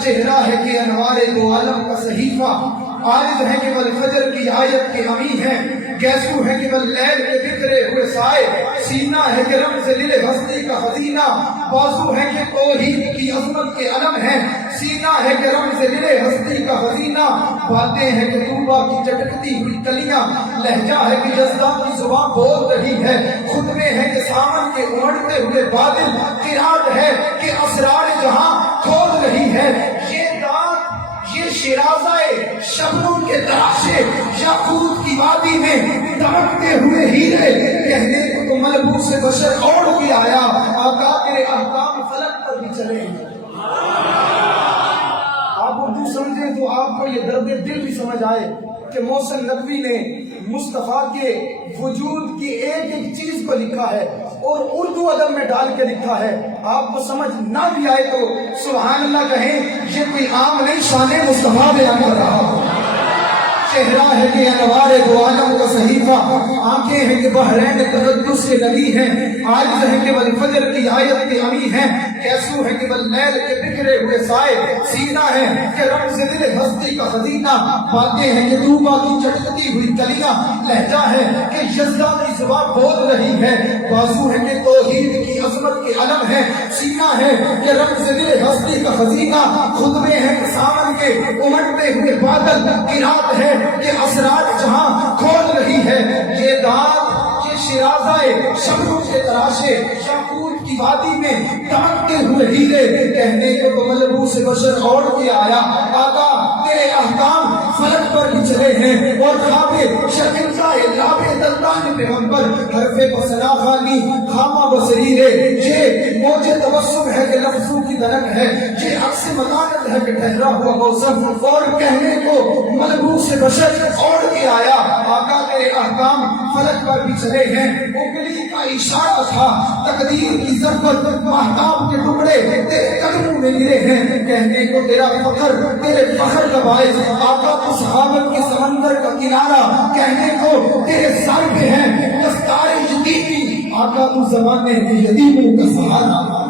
چہرہ ہے کہ انوار دو عالم کا صحیفہ، عارض ہے کہ والفجر کی آیت کے امی ہیں، گیسو ہے کہ واللیل کے بکھرے ہوئے سائے، سینہ ہے کہ رمز دل ہستی کا خزینہ، بازو ہے کہ توحید کی عظمت کے علم ہیں، سینہ ہے کہ رمز دل ہستی کا خزینہ، باتیں ہیں کہ طوبہ کی چٹکتی ہوئی کلیاں، لہجہ ہے کہ جذبہ کی زبان بول رہی ہے، خطبے ہیں کہ سامن کے اڑتے ہوئے بادل، قرات ہے کہ اسرار جہاں کھول رہی ہے، یہ داد یہ شیرازہ شبنم کے تراشے یاقوت کی وادی میں دمکتے ہوئے ہیرے، کہنے کو تو ملبوس سے بشر اوڑھ کے آیا، آقا تیرے احکام فلک پر بھی چلے ہیں۔ آپ اردو سمجھیں تو آپ کو یہ درد دل بھی سمجھ آئے کہ محسن نقوی نے مصطفیٰ کے وجود کی ایک ایک چیز کو لکھا ہے اور اردو ادب میں ڈال کے لکھا ہے۔ آپ کو سمجھ نہ بھی آئے تو سبحان اللہ کہیں، یہ کوئی عام نہیں، شان مصطفیٰ بیان کر رہا ہوں۔ چہرہ ہے کہ انوار دو عالم کا صحیفہ، آنکھیں ہیں کہ بحرین تقدس کے نبی ہیں، عارض ہے کہ والفجر کی آیت کے امی ہیں، کیسو ہے کہ واللیل کے بکھرے ہوئے سائے، سینہ ہے کہ رمز دل ہستی کا خزینہ، باتیں ہیں کہ طوبہ کی چٹکتی ہوئی کلیاں، لہجہ ہے کہ یزدہ کی زبان بول رہی ہے، بازو ہے کہ توحید کی عظمت کے علم ہے، سینہ ہے کہ رمز دل ہستی کا خزینہ، خطبے ہیں کہ سامن کے امٹتے ہوئے بادل، قرات ہے کہ اسرار جہاں کھول رہی ہے، یہ داد یہ شیرازہ شبنم کے تراشے یاقوت کی وادی میں دمکتے ہوئے ہیرے، کہنے کو تو ملبوس سے بشر اوڑھ کے آیا، آقا تیرے احکام فلک پر بھی چلے ہیں، اور خوابے شکنزہ لابے دلدان پیغمبر، حرف بسنا خانی خامہ بصریرے، یہ موج تبسم ہے کہ لفظوں کی دنک ہے، یہ عکس مکانت ہے کہ ٹھہرا ہوا موسم، اور کہنے کو ملبوس سے بشر اوڑھ کے آیا، آقا تیرے احکام فلک پر بھی چلے ہیں۔ انگلی کا اشارہ تھا، تقدیر کی ضربت، مہتاب کے ٹکڑے تیرے قدموں میں گرے ہیں، کہنے کو تیرا فخر تیرے فخر کا باعث، آقا تو صحابت کے سمندر کا کنارہ، کہنے کو تیرے سر پہ ہیں دستار جدیدی، آقا تو زمانے کے یتیموں کا سہارا۔